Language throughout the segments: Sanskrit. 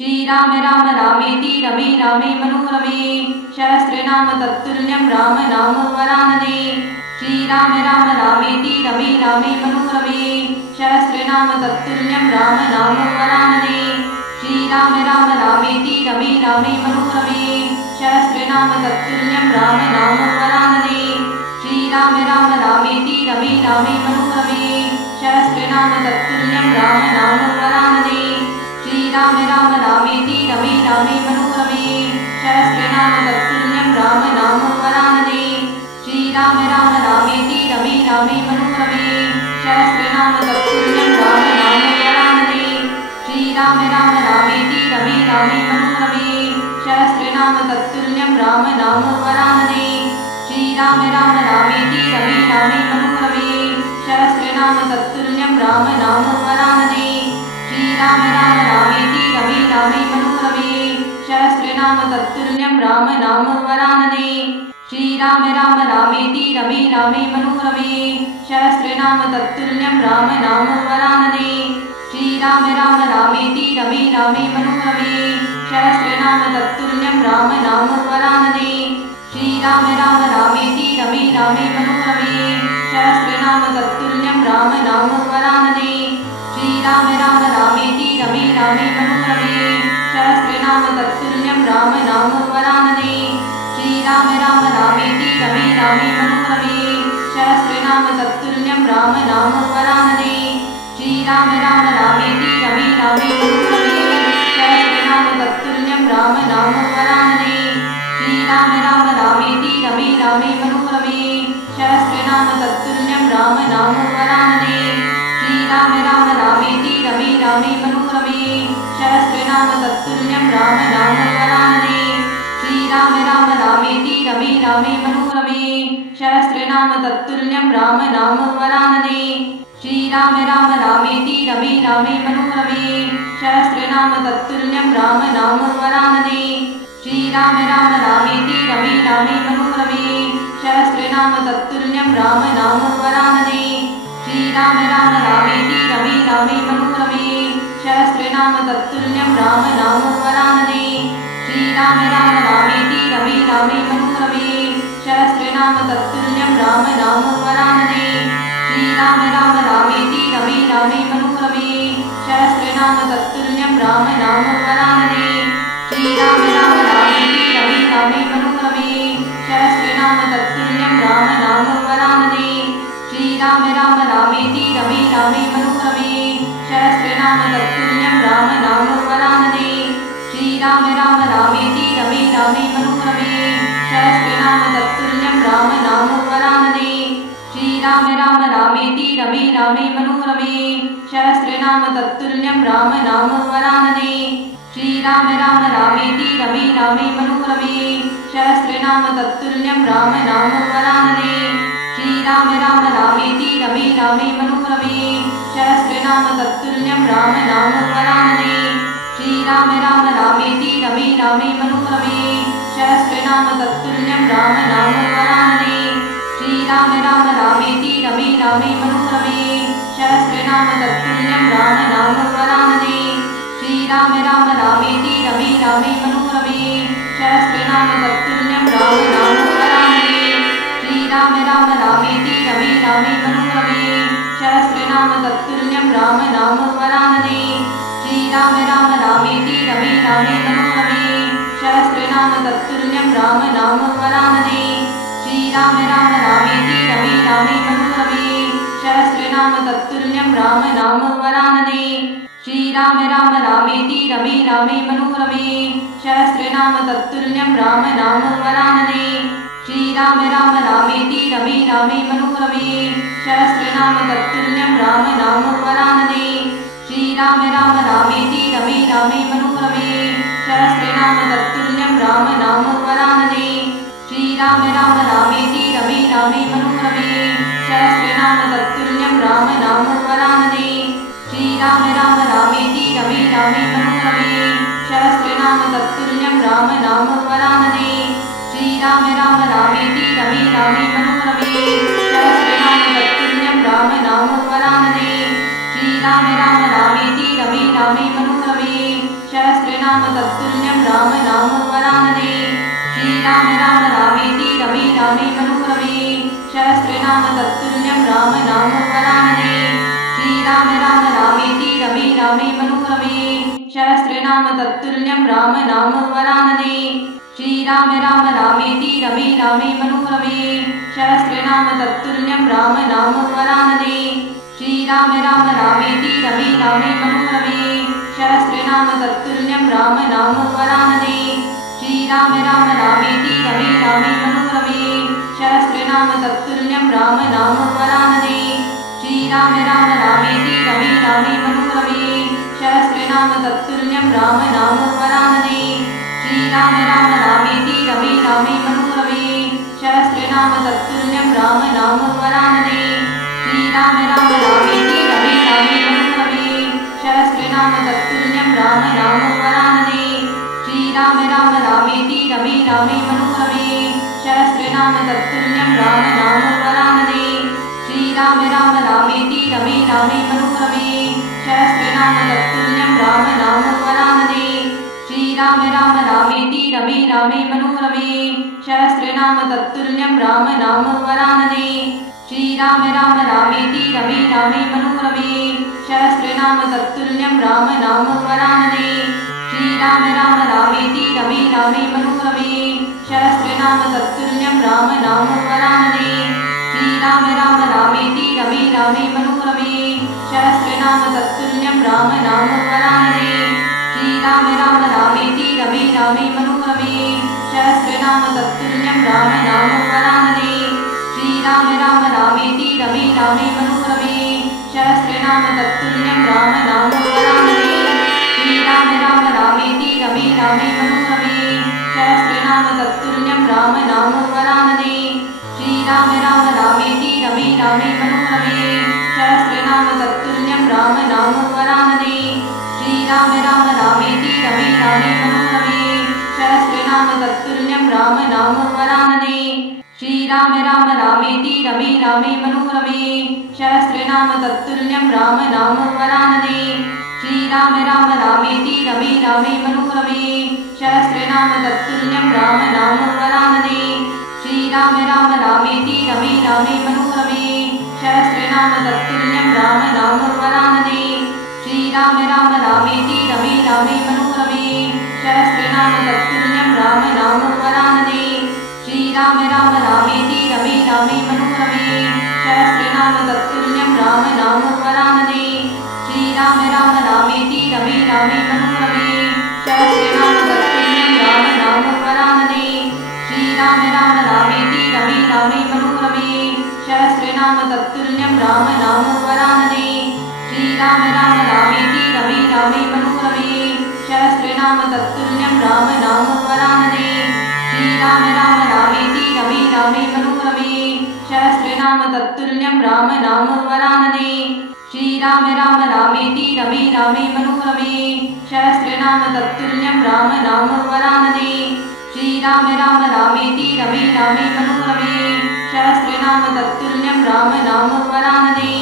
श्रीराम राम रामेति रमे रामे मनोरमे सहस्रनाम तत्तुल्यं राम नाम वरानने श्रीराम राम रामेति रमे रामे मनोरमे सहस्रनाम तत्तुल्यं राम नाम वरानने श्रीराम राम रामेति रमे रामे मनोरमे सहस्रनाम तत्तुल्यं राम नाम वरानने श्रीराम राम रामेति रमे रामे मनोरमे सहस्रनाम तत्तुल्यं राम नाम वरानने श्रीराम राम रामेति रमे रामे मनोरमे सहस्रनाम तत्तुल्यं राम नाम वरानने श्रीराम राम रामेति रमे रामे मनोरमे सहस्रनाम तत्तुल्यं राम नाम वरानने श्रीराम राम रामेति रमे रामे मनोरमे सहस्रनाम तत्तुल्यं राम नाम वरानने श्रीराम राम रामेति रमे रामे मनोरमे सहस्रनाम तत्तुल्यं राम नाम वरानने श्रीराम राम रामेति रमे रामे मनोरमे सहस्रनाम तत्तुल्यं राम नाम वरानने श्रीराम राम रामेति रमे रामे मनोरमे सहस्रनाम तत्तुल्यं राम नाम वरानने श्रीराम राम रामेति रमे रामे मनोरमे सहस्रनाम तत्तुल्यं राम नाम वरानने श्रीराम राम रामेति रमे रामे मनोरमे सहस्रनाम तत्तुल्यं राम नाम वरानने श्रीराम राम रामेति रमे रामे मनोरमे सहस्रनाम तत्तुल्यं राम नाम वरानने श्रीराम राम रामेति रमे रामे मनोरमे सहस्रनाम तत्तुल्यं राम नाम वरानने श्रीराम राम रामेति रमे रामे मनोरमे सहस्रनाम तत्तुल्यं राम नाम वरानने श्रीराम राम रामेति रमे रामे मनोरमे सहस्रनाम तत्तुल्यं राम नाम वरानने श्रीराम राम रामेति रमे रामे मनोरमे सहस्रनाम तत्तुल्यं राम नाम वरानने श्रीराम राम रामेति रमे रामे मनोरमे सहस्रनाम तत्तुल्यं राम नाम वरानने श्रीराम राम रामेति रमे रामे मनोरमे सहस्रनाम तत्तुल्यं राम नाम वरानने श्रीराम राम रामेति रमे रामे मनोरमे सहस्रनाम तत्तुल्यं राम नाम वरानने श्रीराम राम रामेति रमे रामे मनोरमे सहस्रनाम तत्तुल्यं राम नाम वरानने श्रीराम राम रामेति रमे रामे मनोरमे सहस्रनाम तत्तुल्यं राम नाम वरानने श्रीराम राम रामेति रमे रामे मनोरमे सहस्रनाम तत्तुल्यं राम नाम वरानने श्रीराम राम रामेति रमे रामे मनोरमे सहस्रनाम तत्तुल्यं राम नाम वरानने श्रीराम राम रामेति रमे रामे मनोरमे सहस्रनाम तत्तुल्यं राम नाम वरानने श्रीराम राम रामेति रमे रामे मनोरमे सहस्रनाम तत्तुल्यं राम नाम वरानने श्रीराम राम रामेति रमे रामे मनोरमे सहस्रनाम तत्तुल्यं राम नाम वरानने श्रीराम राम रामेति रमे रामे मनोरमे सहस्रनाम तत्तुल्यं राम नाम वरानने श्रीराम राम रामेति रमे रामे मनोरमे सहस्रनाम तत्तुल्यं राम नाम वरानने श्रीराम राम रामेति रमे रामे मनोरमे सहस्रनाम तत्तुल्यं राम नाम वरानने श्रीराम राम रामेति रमे रामे मनोरमे सहस्रनाम तत्तुल्यं राम नाम वरानने श्रीराम राम रामेति रमे रामे मनोरमे सहस्रनाम तत्तुल्यं राम नाम वरानने श्रीराम राम रामेति रमे रामे मनोरमे सहस्रनाम तत्तुल्यं राम नाम वरानने श्रीराम राम रामेति रमे रामे मनोरमे सहस्रनाम तत्तुल्यं राम नाम वरानने श्रीराम राम रामेति रमे रामे मनोरमे सहस्रनाम तत्तुल्यं राम नाम वरानने श्रीराम राम रामेति रमे रामे मनोरमे सहस्रनाम तत्तुल्यं राम नाम वरानने श्रीराम राम रामेति रमे रामे मनोरमे सहस्रनाम तत्तुल्यं राम नाम वरानने श्रीराम राम रामेति रमे रामे मनोरमे सहस्रनाम तत्तुल्यं राम नाम वरानने श्रीराम राम रामेति रमे रामे मनोरमे सहस्रनाम तत्तुल्यं राम नाम वरानने श्रीराम राम रामेति रमे रामे मनोरमे सहस्रनाम तत्तुल्यं राम नाम वरानने श्रीराम राम रामेति रमे रामे मनोरमे सहस्रनाम तत्तुल्यं राम नाम वरानने श्रीराम राम रामेति रमे रामे मनोरमे सहस्रनाम तत्तुल्यं राम नाम वरानने श्रीराम राम रामेति रमे रामे मनोरमे सहस्रनाम तत्तुल्यं राम नाम वरानने श्रीराम राम रामेति रमे रामे मनोरमे सहस्रनाम तत्तुल्यं राम नाम वरानने श्रीराम राम रामेति रमे रामे मनोरमे सहस्रनाम तत्तुल्यं राम नाम वरानने श्रीराम राम रामेति रमे रामे मनोरमे सहस्रनाम तत्तुल्यं राम नाम वरानने श्रीराम राम रामेति रमे रामे मनोरमे सहस्रनाम तत्तुल्यं राम नाम वरानने श्रीराम राम रामेति रमे रामे मनोरमे सहस्रनाम तत्तुल्यं राम नाम वरानने श्रीराम राम रामेति रमे रामे मनोरमे सहस्रनाम तत्तुल्यं राम नाम वरानने श्रीराम राम रामेति रमे रामे मनोरमे सहस्रनाम तत्तुल्यं राम नाम वरानने श्रीराम राम रामेति रमे रामे मनोरमे सहस्रनाम तत्तुल्यं राम नाम वरानने श्रीराम राम रामेति रमे रामे मनोरमे सहस्रनाम तत्तुल्यं राम नाम वरानने श्रीराम राम रामेति रमे रामे मनोरमे सहस्रनाम तत्तुल्यं राम नाम वरानने श्रीराम राम रामेति रमे रामे मनोरमे सहस्रनाम तत्तुल्यं राम नाम वरानने श्रीराम राम रामेति रमे रामे मनोरमे सहस्रनाम तत्तुल्यं राम नाम वरानने श्रीराम राम रामेति रमे रामे मनोरमे सहस्रनाम तत्तुल्यं राम नाम वरानने श्रीराम राम रामेति रमे रामे मनोरमे सहस्रनाम तत्तुल्यं राम नाम वरानने श्रीराम राम रामेति रमे रामे मनोरमे सहस्रनाम तत्तुल्यं राम नाम वरानने श्रीराम राम रामेति रमे रामे मनोरमे सहस्रनाम तत्तुल्यं राम नाम वरानने श्रीराम राम रामेति रमे रामे मनोरमे सहस्रनाम तत्तुल्यं राम नाम वरानने श्रीराम राम रामेति रमे रामे मनोरमे सहस्रनाम तत्तुल्यं राम नाम वरानने श्रीराम राम रामेति रमे रामे मनोरमे सहस्रनाम तत्तुल्यं राम नाम वरानने श्रीराम राम रामेति रमे रामे मनोरमे सहस्रनाम तत्तुल्यं राम नाम वरानने श्रीराम राम रामेति रमे रामे मनोरमे सहस्रनाम तत्तुल्यं राम नाम वरानने श्रीराम राम रामेति रमे रामे मनोरमे सहस्रनाम तत्तुल्यं राम नाम वरानने श्रीराम राम रामेति रमे रामे मनोरमे सहस्रनाम तत्तुल्यं राम नाम वरानने श्रीराम राम रामेति रमे रामे मनोरमे सहस्रनाम तत्तुल्यं राम नाम वरानने श्रीराम राम रामेति रमे रामे मनोरमे सहस्रनाम तत्तुल्यं राम नाम वरानने श्रीराम राम रामेति रमे रामे मनोरमे सहस्रनाम तत्तुल्यं राम नाम वरानने श्रीराम राम रामेति रमे रामे मनोरमे सहस्रनाम तत्तुल्यं राम नाम वरानने श्रीराम राम रामेति रमे रामे मनोरमे सहस्रनाम तत्तुल्यं राम नाम वरानने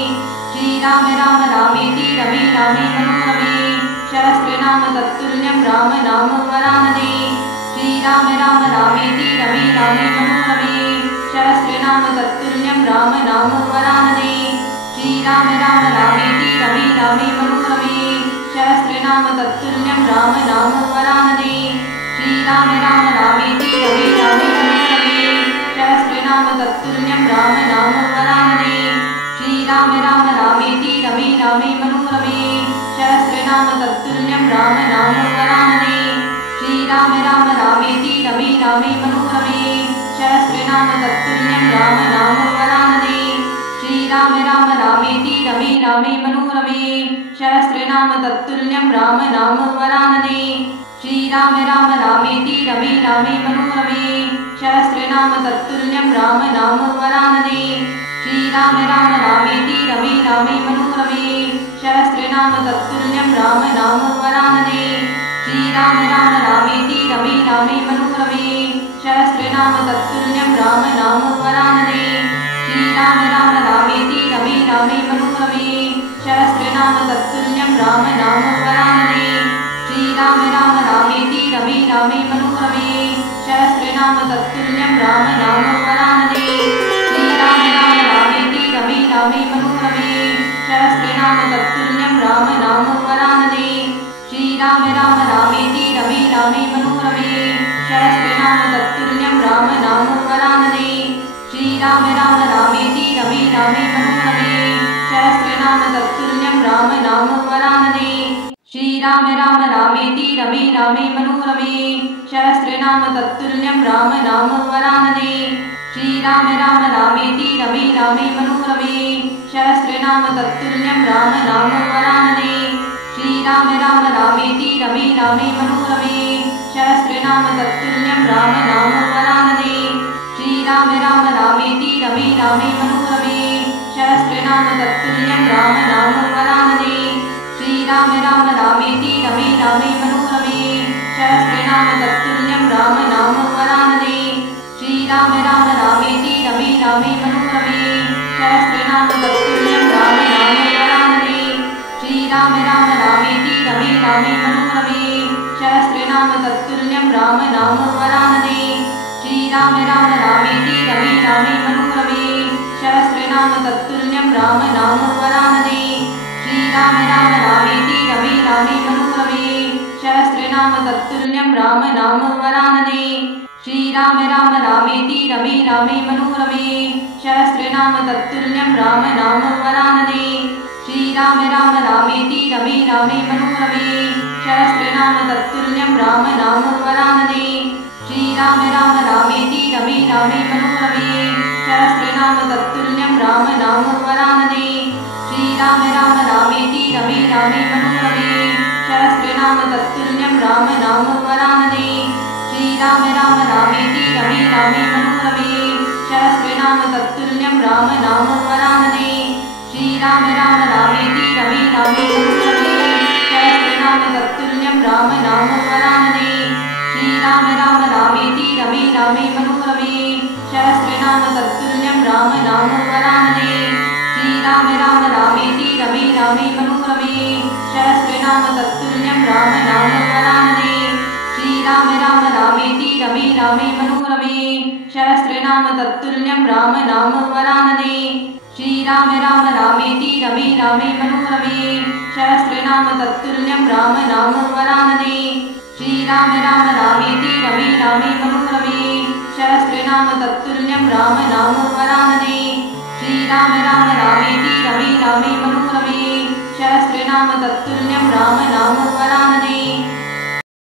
श्रीराम राम रामेति रमे रामे मनोरमे सहस्रनाम तत्तुल्यं राम नाम वरानने श्रीराम राम रामेति रमे रामे मनोरमे सहस्रनाम तत्तुल्यं राम नाम वरानने श्रीराम राम रामेति रमे रामे मनोरमे सहस्रनाम तत्तुल्यं राम नाम वरानने श्रीराम राम रामेति रमे रामे मनोरमे सहस्रनाम तत्तुल्यं राम नाम वरानने श्रीराम राम रामेति रमे रामे मनोरमे सहस्रनाम तत्तुल्यं राम नाम वरानने श्रीराम राम रामेति रमे रामे मनोरमे सहस्रनाम तत्तुल्यं राम नाम वरानने श्रीराम राम रामेति रमे रामे मनोरमे सहस्रनाम तत्तुल्यं राम नाम वरानने श्रीराम राम रामेति रमे रामे मनोरमे सहस्रनाम तत्तुल्यं राम नाम वरानने श्रीराम राम रामेति रमे रामे मनोरमे सहस्रनाम तत्तुल्यं राम नाम वरानने श्रीराम राम रामेति रमे रामे मनोरमे सहस्रनाम तत्तुल्यं राम नाम वरानने श्रीराम राम रामेति रमे रामे मनोरमे सहस्रनाम तत्तुल्यं राम नाम वरानने श्रीराम राम रामेति रमे रामे मनोरमे सहस्रनाम तत्तुल्यं राम नाम वरानने श्रीराम राम रामेति रमे रामे मनोरमे सहस्रनाम तत्तुल्यं राम नाम वरानने श्रीराम राम रामेति रमे रामे मनोरमे सहस्रनाम तत्तुल्यं राम नाम वरानने श्रीराम राम रामेति रमे रामे मनोरमे सहस्रनाम तत्तुल्यं राम नाम वरानने श्रीराम राम रामेति रमे रामे मनोरमे सहस्रनाम तत्तुल्यं राम नाम वरानने श्रीराम राम रामेति रमे रामे मनोरमे सहस्रनाम तत्तुल्यं राम नाम वरानने श्रीराम राम रामेति रमे रामे मनोरमे सहस्रनाम तत्तुल्यं राम नाम वरानने श्रीराम राम रामेति रमे रामे मनोरमे सहस्रनाम तत्तुल्यं राम नाम वरानने श्रीराम राम रामेति रमे रामे मनोरमे सहस्रनाम तत्तुल्यं राम नाम वरानने श्रीराम राम रामेति रमे रामे मनोरमे सहस्रनाम तत्तुल्यं राम नाम वरानने श्रीराम राम रामेति रमे रामे मनोरमे सहस्रनाम तत्तुल्यं राम नाम वरानने श्रीराम राम रामेति रमे रामे मनोरमे सहस्रनाम तत्तुल्यं राम नाम वरानने श्रीराम राम रामेति रमे रामे मनोरमे सहस्रनाम तत्तुल्यं राम नाम वरानने श्रीराम राम रामेति रमे रामे मनोरमे सहस्रनाम तत्तुल्यं राम नाम वरानने श्रीराम राम रामेति रमे रामे मनोरमे सहस्रनाम तत्तुल्यं राम नाम वरानने श्रीराम राम रामेति रमे रामे मनोरमे सहस्रनाम तत्तुल्यं राम नाम वरानने श्रीराम राम रामेति रमे रामे मनोरमे सहस्रनाम तत्तुल्यं राम नाम वरानने श्रीराम राम रामेति रमे रामे मनोरमे सहस्रनाम तत्तुल्यं राम नाम वरानने श्रीराम राम रामेति रमे रामे मनोरमे सहस्रनाम तत्तुल्यं राम नाम वरानने श्रीराम राम रामेति रमे रामे मनोरमे सहस्रनाम तत्तुल्यं राम नाम वरानने श्रीराम राम रामेति रमे रामे मनोरमे सहस्रनाम तत्तुल्यं राम नाम वरानने श्रीराम राम रामेति रमे रामे मनोरमे सहस्रनाम तत्तुल्यं राम नाम वरानने श्रीराम राम रामेति रमे रामे मनोरमे सहस्रनाम तत्तुल्यं राम नाम वरानने श्रीराम राम रामेति रमे रामे मनोरमे सहस्रनाम तत्तुल्यं राम नाम वरानने श्रीराम राम रामेति रमे रामे मनोरमे सहस्रनाम तत्तुल्यं राम नाम वरानने श्रीराम राम रामेति रमे रामे मनोरमे सहस्रनाम तत्तुल्यं राम नाम वरानने